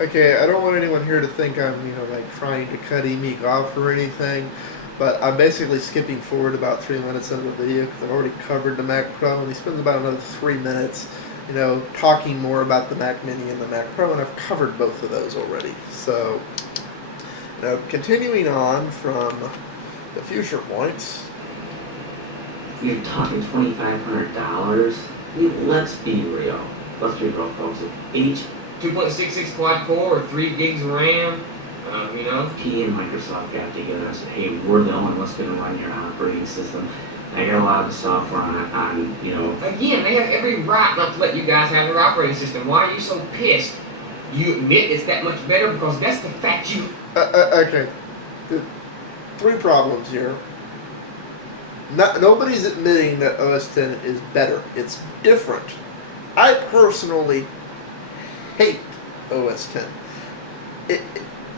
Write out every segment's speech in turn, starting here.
Okay, I don't want anyone here to think I'm, like trying to cut Emeek off or anything, but I'm basically skipping forward about 3 minutes of the video because I've already covered the Mac Pro, and he spends about another 3 minutes, talking more about the Mac Mini and the Mac Pro, and I've covered both of those already. So, continuing on from the future points. You're talking $2,500. Let's be real. Let's be real, folks. Each 2.66 quad core or 3 gigs of RAM, He and Microsoft got together and said, hey, we're the only ones going to run your operating system. I got a lot of the software on. Again, they have every right not to let you guys have their operating system. Why are you so pissed? You admit it's that much better because that's the fact you... Okay. 3 problems here. Nobody's admitting that OS X is better. It's different. I personally hate OS X. It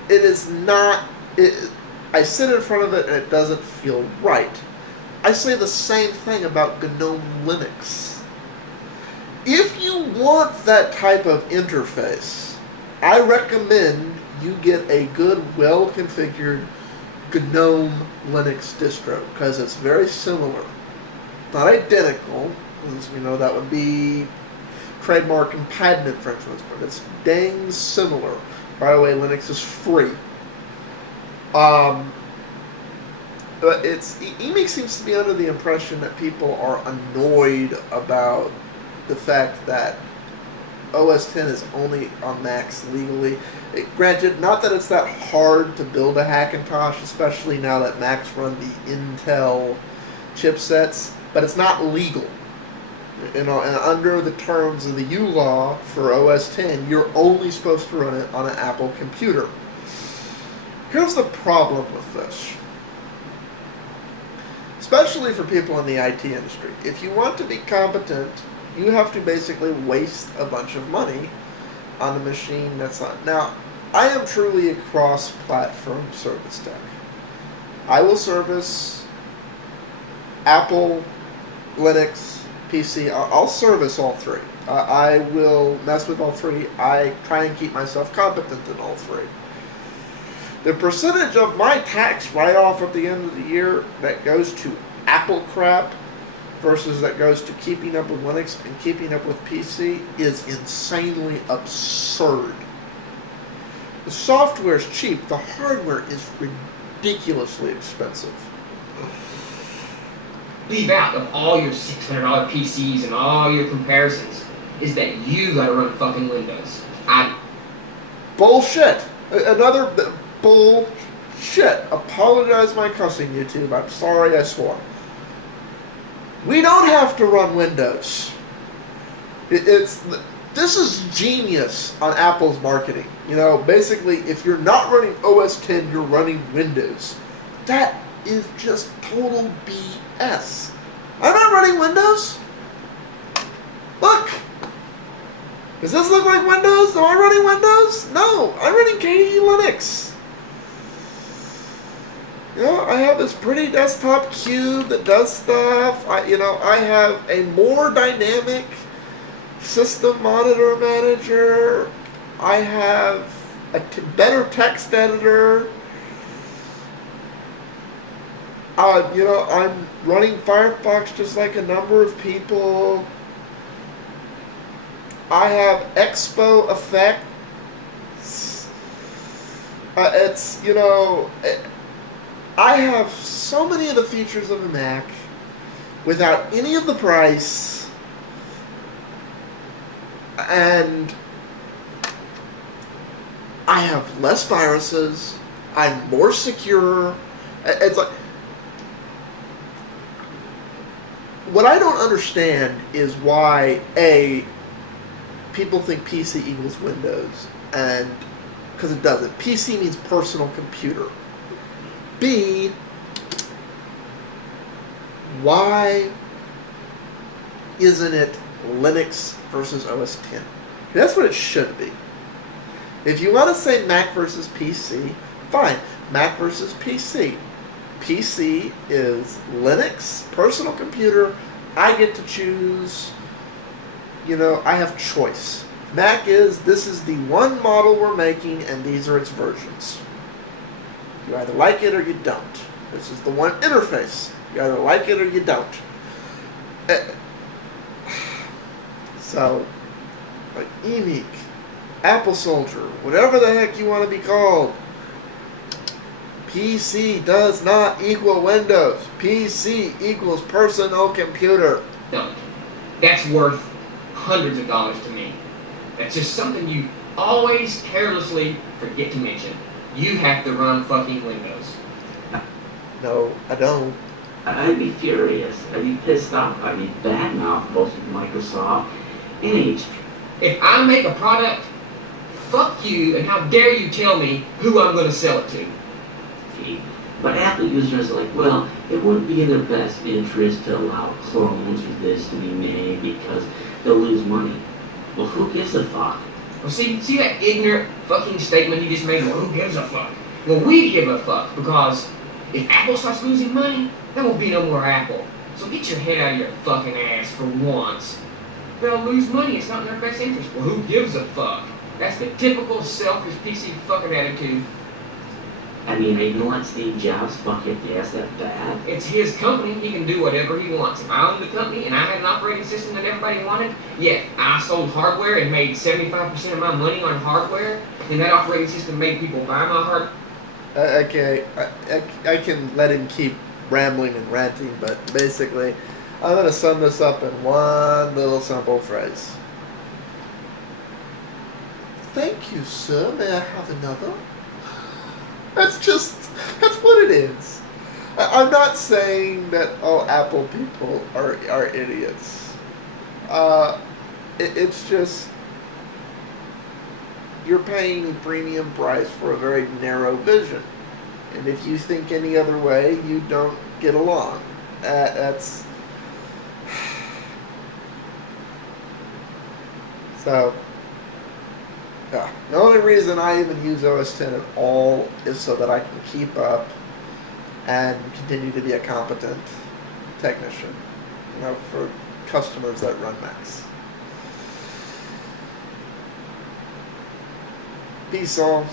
is not... I sit in front of it and it doesn't feel right. I say the same thing about GNOME Linux. If you want that type of interface, I recommend you get a good, well-configured GNOME Linux distro, because it's very similar. Not identical, because, that would be trademark and patent infringements, but it's dang similar. By the way, Linux is free. But Emeek seems to be under the impression that people are annoyed about the fact that OS X is only on Macs legally. Granted, not that it's that hard to build a Hackintosh, especially now that Macs run the Intel chipsets, but it's not legal. And under the terms of the U law for OS X, you're only supposed to run it on an Apple computer. Here's the problem with this, especially for people in the IT industry. If you want to be competent, you have to basically waste a bunch of money on a machine that's not. Now, I am truly a cross-platform service tech. I will service Apple, Linux, PC. I'll service all 3. I will mess with all 3. I try and keep myself competent in all 3. The percentage of my tax write-off at the end of the year that goes to Apple crap versus that goes to keeping up with Linux and keeping up with PC is insanely absurd. The software is cheap. The hardware is ridiculously expensive. Leave out of all your $600 PCs and all your comparisons is that you gotta run fucking Windows. Bullshit. Another bullshit. Apologize my cussing, YouTube. I'm sorry I swore. We don't have to run Windows. This is genius on Apple's marketing. Basically, if you're not running OS X, you're running Windows. That is just total BS. I'm not running Windows. Look. Does this look like Windows? Am I running Windows? No, I'm running KDE Linux. I have this pretty desktop cube that does stuff. I have a more dynamic system monitor manager. I have a better text editor. I'm running Firefox just like a number of people. I have Expo effects. I have so many of the features of a Mac without any of the price, and I have less viruses. I'm more secure. It's like, what I don't understand is why people think PC equals Windows, and because it doesn't. PC means personal computer. B, why isn't it Linux versus OS X? That's what it should be. If you want to say Mac versus PC, fine. Mac versus PC. PC is Linux, personal computer. I get to choose. I have choice. Mac is, this is the one model we're making, and these are its versions. You either like it or you don't. This is the one interface. You either like it or you don't. So, like Emeek, AppleSoldier, whatever the heck you want to be called, PC does not equal Windows. PC equals personal computer. No, that's worth hundreds of dollars to me. That's just something you always carelessly forget to mention. You have to run fucking Windows. No, I don't. I'd be furious. I'd be pissed off. I'd be badmouth both Microsoft and HP. If I make a product, fuck you, and how dare you tell me who I'm going to sell it to. But Apple users are like, well, it wouldn't be in their best interest to allow clones of this to be made because they'll lose money. Well, who gives a fuck? Well, see that ignorant fucking statement you just made? Well, who gives a fuck? Well, we give a fuck, because if Apple starts losing money, there won't be no more Apple. So get your head out of your fucking ass for once. They'll lose money. It's not in their best interest. Well, who gives a fuck? That's the typical selfish PC fucking attitude. I mean, are you gonna let Steve Jobs fuck your ass that bad? It's his company. He can do whatever he wants. If I owned the company and I had an operating system that everybody wanted, yeah, I sold hardware and made 75% of my money on hardware, and that operating system made people buy my hardware. Okay, I can let him keep rambling and ranting, but basically, I'm going to sum this up in one little simple phrase. Thank you, sir. May I have another? That's what it is. I'm not saying that all Apple people are idiots. It's just, you're paying a premium price for a very narrow vision. And if you think any other way, you don't get along. That's... So... Yeah. The only reason I even use OS X at all is so that I can keep up and continue to be a competent technician, for customers that run Macs. Peace all.